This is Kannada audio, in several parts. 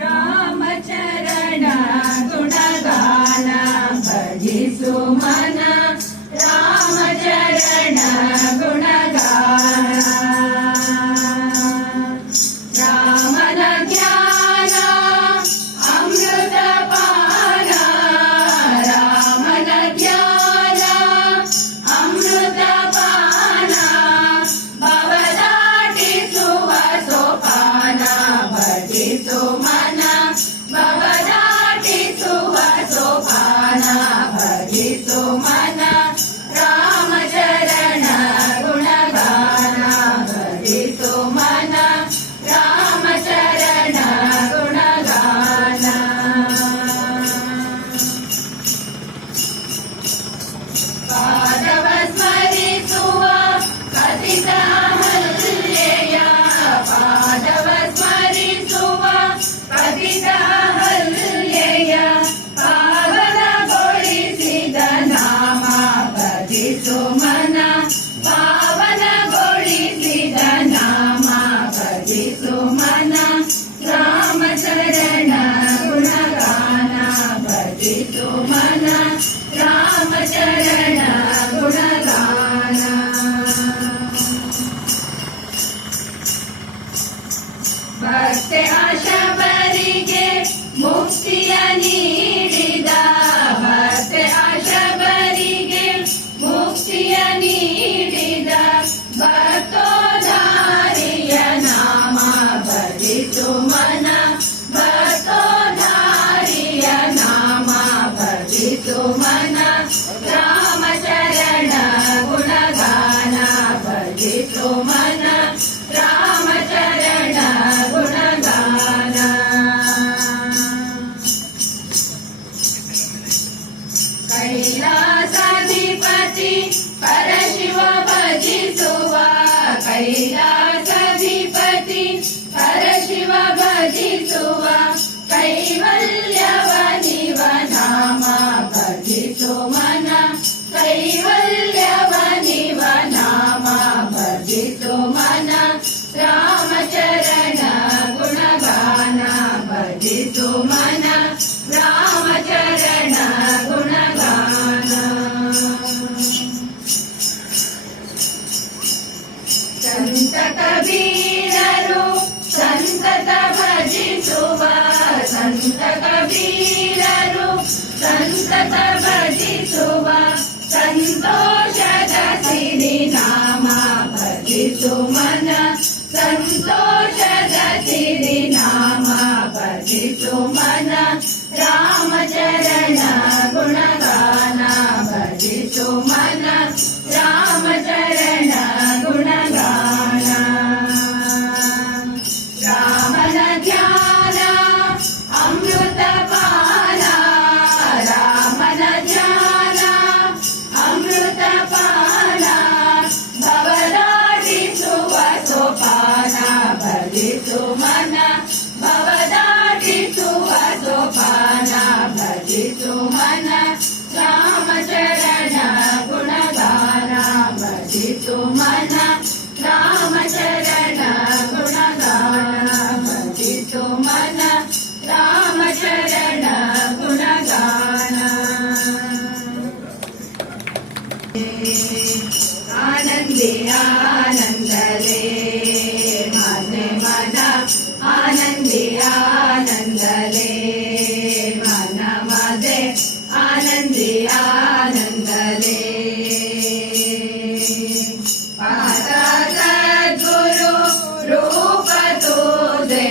ರಾಮಚರಣ ಗುಣಗಾನ ಭಜಿಸು ಮನ ರಾಮಚರಣ ಗುಣಗಾನ ರಾಮನ ಜ್ಞಾನ ಅಮೃತ ಪಾನ ರಾಮನ ಜ್ಞಾನ ಅಮೃತ ಪಾನ ಭವದಾಟಿಸುವ ಸೋಪಾನ ಭಜಿಸು ಮನ ಭವದಾಟಿಸುವ ಸೋಪಾನ ಭಜಿಸು ಮನ ರಾಮಚರಣ ಗುಣಗಾನ ಭಜಿಸು ಮನ ರಾಮಚರಣ ಗುಣಗಾನ ಪಾದವ ಸ್ಮರಿಸುವ ಕಥಿತ ಹಲ್ಲೆಯ ಪಾದವ ಸ್ಮರಿಸುವ ಕಥಿತ ಹಲ್ಲೆಯ ಪಾವನಗೊಳಿಸಿದ ನಾಮ ಭಜಿಸು ಮನ ಪಾವನಗೊಳಿಸಿದ ನಾಮ ಭಜಿಸು ಮನ ರಾಮಚರಣ ಗುಣಗಾನ ಭಜಿಸು ಮನ ರಾಮಚರಣ ಗುಣಗಾನ ಭಕ್ತಿ ಆಶಬರಿಗೆ ಮುಕ್ತಿಯ ನೀಡಿದ ಭಕ್ತಿ ಆಶಬರಿಗೆ ಮುಕ್ತಿಯ ನೀಡಿದ ಭಕ್ತೋದ್ಧಾರಿಯ ನಾಮ ಭಜಿಸು ಮನ ಭಕ್ತೋದ್ಧಾರಿಯ ನಾಮ ಭಜಿಸು ಮನ ರಾಮಚರಣ ಗುಣಗಾನ ಭಜಿಸು ಮನ ರಾಮಚರಣ ಗುಣಗಾನ ಕೈಲಾಸಾಧಿಪತಿ ಪರಶಿವ ಭಜಿಸುವ ಕೈಲಾಸಾಧಿಪತಿ ಪರಶಿವ ಭಜಿಸುವ ಕೈವಲ್ಯವ ನಿವ ನಾಮ ಭಜಿಸು ಮನ ಕೈವಲ್ಯವ ನಿವ ನಾಮ ಭಜಿಸು ಮನ ರಾಮಚರಣ ಗುಣಗಾನ ಭಜಿಸು ಮನ ರಾಮಚರಣ ಗುಣಗಾನ ಸಂತ ಕಬೀರರು ಸಂತತ ಭಜಿಸುವ ಸಂತ ಕಬೀರರು ಸಂತತ ಭಜಿಸುವ ಸಂತೋಷದ ಸಿರಿ ನಾಮ ಭಜಿಸು ಮನ ಸಂತೋಷದ ಸಿರಿ ನಾಮ ಭಜಿಸು ಮನ ರಾಮಚರಣ ಗುಣಗಾನ ಭಜಿಸು ಮನ ರಾಮಚರಣ ಗುಣಗಾನ ರಾಮನ ಧ್ಯಾನ ಅಮೃತ ಪಾನ ರಾಮನ ಧ್ಯಾನ ಅಮೃತ ಪಾನ ಭವದಾಟಿಸುವ ಸೋಪಾನ ಭಜಿಸು ಮನ ಭವದಾಟಿಸುವ ಸೋಪಾನ ಭಜಿಸು ಮನ ರಾಮಚರಣ ಗುಣಗಾನ ಭಜಿಸು ಮನ ರಾಮಚರಣ ಗುಣಗಾನ ಭಜಿಸು ಮನ ರಾಮಚರಣ ಗುಣಗಾನ ಆನಂದಿ ಆನಂದಲೇ ಮನೆ ಮನ ಆನಂದಿ ಆನಂದಲೇ ಮನ ಮದೆ ಆನಂದಿ ಆನಂದಲೇ ಪಾದ ಸದ್ಗುರು ರೂಪ ತೋದೆ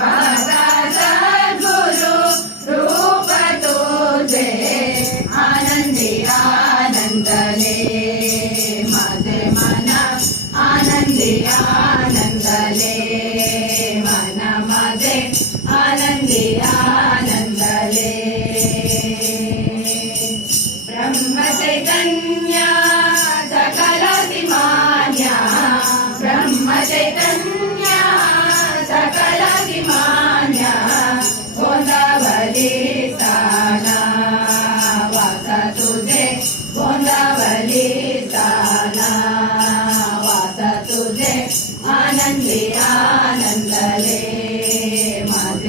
ಪಾದ ಸದ್ಗುರು ರೂಪ ತೋದೆ ಆನಂದಿ ಆನಂದಲೇ ಮದೆ ಮನ ಆನಂದಿ ಆನಂದಲೇ ಮನ ಮದೆ ಆನಂದಿ ಆನಂದಲೇ ಬ್ರಹ್ಮ ಚೈತನ್ಯ ಸಕಲಾದಿಮಾನ್ಯ ಬ್ರಹ್ಮ ಚೈತನ್ಯ ಸಕಲಾದಿಮಾನ್ಯ ಗೋಂದಾವಲಿ ಸ್ಥಾನ ವಾಸ ತುಜೆ ಗೋಂದಾವಲಿ ಸ್ಥಾನ ವಾಸ ತುಜೆ ಆನಂದಿ ಆನಂದಲೇ ಮದ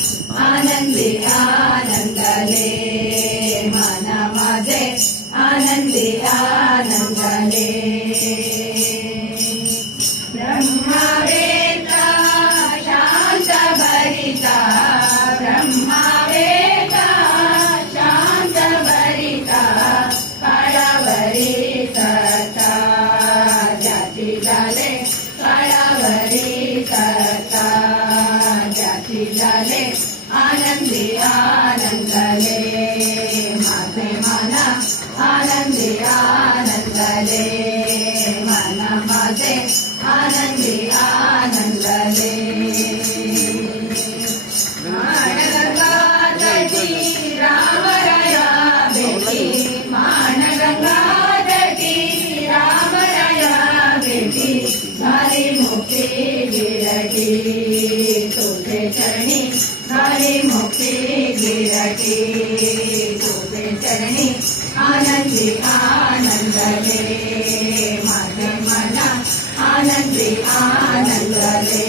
आनंदी आनंदले मन माझे आनंदी आनंदले ब्रह्मवेत्ता शांत भरिता ब्रह्मवेत्ता शांत भरिता काळावरी सत्ता ज्याची झाले काळावरी सत्ता ज्याची झाले आनंदी आनंदले माझे मन आनंदी आनंदले मन माझे आनंदी आनंदले मानगंगाधरी रामराया भेटी मानगंगाधरी रामराया भेटी झाली मुक्ती गिरटी तुझे चरणी झाली मुक्ती गिरटी तुझे चरणी आनंदी आनंदले माझे मन आनंदी आनंदले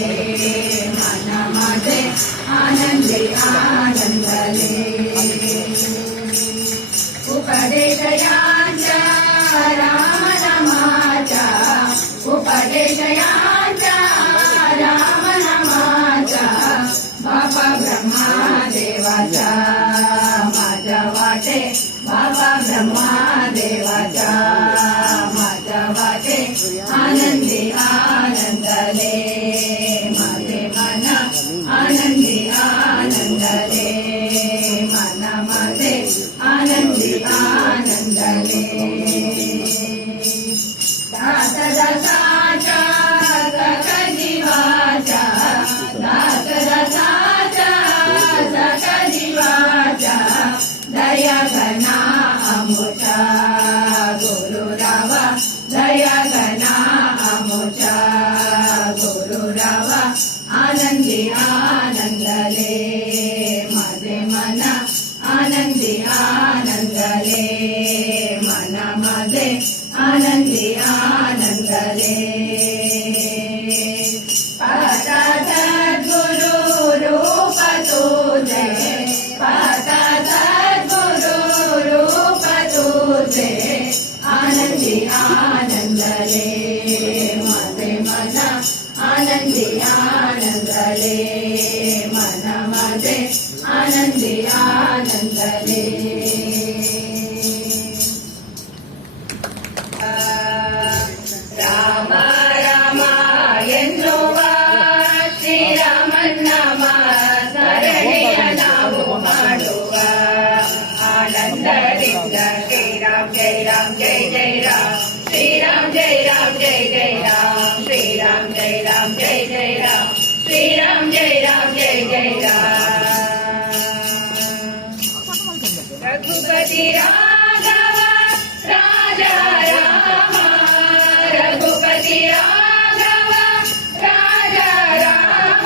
मन माझे आनंदी आनंदले उपदेशयांच्या रामनामाच्या उपदेशयांच्या रामनामाच्या बाबा ब्रह्मादेवाच्या माझ्या वाटे बाबा ब्रह्मादेवाच्या माझ्या वाटे आनंदी आनंदले माझे मन आनंदी आनंदले मन माझे आनंदी आनंदले दास दासाच्या सख जीवाच्या दास दासाच्या सख जीवाच्या दया घना अमुचा गुरुरावा दया घना अमुचा गुरुरावा आनंदी आनंदले माझे मन आनंदी आनंदले मन माझे आनंदी आनंदले पाता सद्गुरु रूप तुझे पाता सद्गुरु रूप तुझे आनंदी आनंदले माझे मन आनंदी आनंदले मन माझे आनंदी आनंदले ರಾಮ ರಾಮ ಎನ್ನುವ ಶ್ರೀರಾಮನ ಸ್ಮರಣೆಯ ನಾವು ಮಾಡುವ ಆನಂದದಿಂದ ಶ್ರೀರಾಮ್ ಜೈ ರಾಮ್ ಜೈ ಜೈ ರಾಮ್ ಶ್ರೀರಾಮ್ ಜೈ ರಾಮ್ ಜೈ ಜೈ ರಾಮ್ ಶ್ರೀರಾಮ್ ಜೈ ರಾಮ್ ಜೈ ಜೈ ರಾಮ್ ಶ್ರೀರಾಮ್ ಜೈ ರಾಮ್ ಜೈ ಜೈ ರಾಮ್ ರಘುಪತಿ ರಾಘವ ರಾಜಾ ರಾಮ रघुपति राघव राजा राम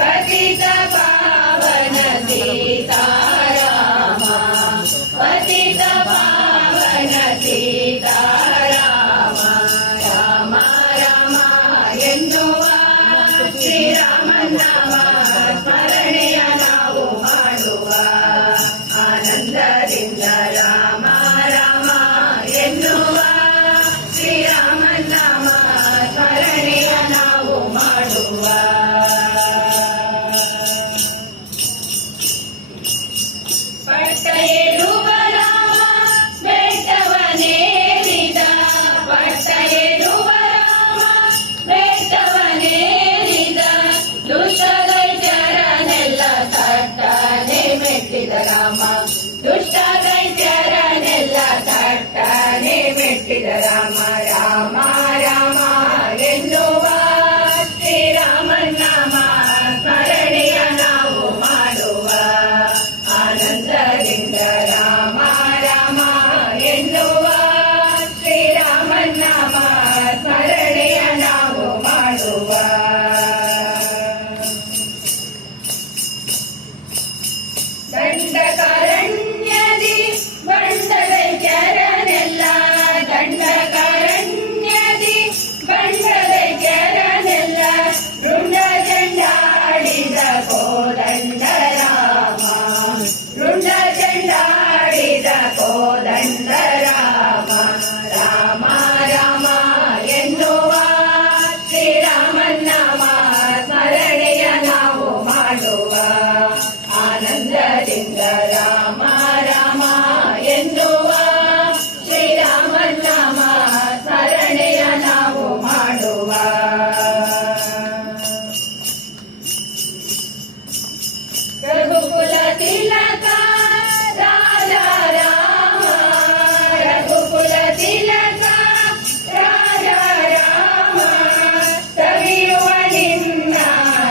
पतित पावन सीताराम पतित पावन सीताराम राम राम ಎನ್ನುವ ಶ್ರೀರಾಮನ ಸ್ಮರಣೆಯ ನಾವು ಮಾಡುವ ಆನಂದದಿಂದ ರಾಮ ರಾಮ ಎನ್ನುವ ಶ್ರೀರಾಮನ ಸ್ಮರಣೆಯ ನಾವು ಮಾಡುವ ಪಟ್ಟೆಯೇರುವ ರಾಮ ಬೆಟ್ಟವನೇರಿದ ಪಟ್ಟೆಯೇರುವ ರಾಮ ಬೆಟ್ಟವನೇರಿದ ದುಷ್ಟ तिलक राजा राम रघुकुल तिलक राजा राम सवियुव निನ್ನ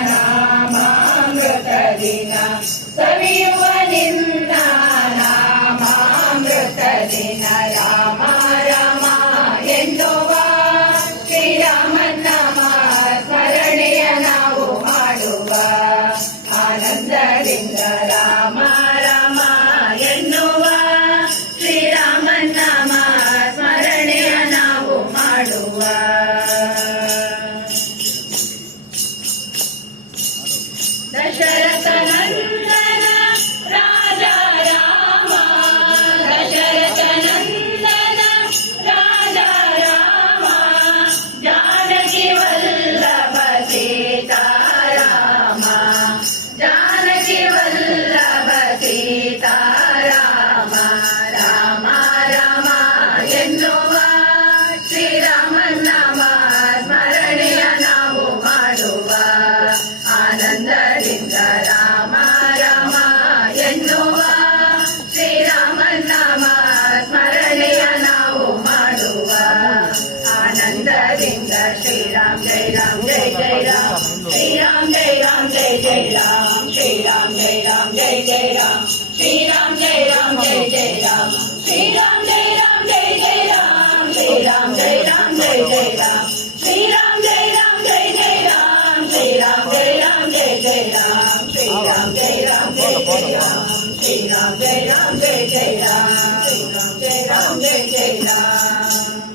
ನಾಮಾಮೃತ ದಿನ ಸವಿಯುವ ನಿನ್ನ ನಾಮಾಮೃತ ದಿನ ರಾಮ ರಾಮ ಎನ್ನುವ ಶ್ರೀರಾಮನ ಸ್ಮರಣೆಯ ನಾವು ಮಾಡುವ ಆನಂದದಿಂದ ರಾಮ ರಾಮ ಎನ್ನುವ ಶ್ರೀರಾಮನ ಸ್ಮರಣೆಯ ನಾವು ಮಾಡುವ ದಶರಥ ನಂದನ ರಾಜ ರಾಮ ದಶರಥ ನಂದನ ರಾಜ ರಾಮ ಜಾನಕಿ ವಲ್ಲಭ ಸೀತಾರಾಮ ಜಾನಕಿ ವಲ್ಲಭ ಸೀತಾರಾಮ ರಾಮ ರಾಮ ಎನ್ನುವ ಶ್ರೀರಾಮನ ಸ್ಮರಣೆಯ ನಾವು ಮಾಡುವ ಆನಂದದಿಂದ ರಾಮ ರಾಮ ಎನ್ನುವ ಶ್ರೀರಾಮನ ಸ್ಮರಣೆಯ ನಾವು ಮಾಡುವ ಆನಂದದಿಂದ ಶ್ರೀರಾಮ್ ಜೈ ರಾಮ್ ಜೈ ಜೈ ರಾಮ್ ಶ್ರೀರಾಮ್ ಜೈ ರಾಮ್ ಜೈ ಜೈ ರಾಮ್ ಶ್ರೀರಾಮ್ ಜೈ ರಾಮ್ ಜೈ ಜೈ ರಾಮ್ ಶ್ರೀರಾಮ್ ಜೈ ರಾಮ್ ಜೈ ಜೈ ರಾಮ್ ಶ್ರೀರಾಮ್ ಜೈ ರಾಮ್ ಜೈ ಜೈ ರಾಮ್ ಶ್ರೀರಾಮ್ ಜೈ ರಾಮ್ ಜೈ ಜೈ ರಾಮ್ ಶ್ರೀರಾಮ್ ಜೈ ರಾಮ್ ಜೈ ಜೈ ರಾಮ್ ಶ್ರೀರಾಮ್ ಜೈ ರಾಮ್ ಜೈ ಜೈ ರಾಮ್ ಶ್ರೀರಾಮ್ ಜೈ ರಾಮ್ ಜೈ ಜೈ ರಾಮ್ ಶ್ರೀರಾಮ್ ಜೈ ರಾಮ್ ಜೈ ಜೈ ರಾಮ್ ಶ್ರೀರಾಮ್ ಜೈ ರಾಮ್ ಜೈ ಜೈ ರಾಮ್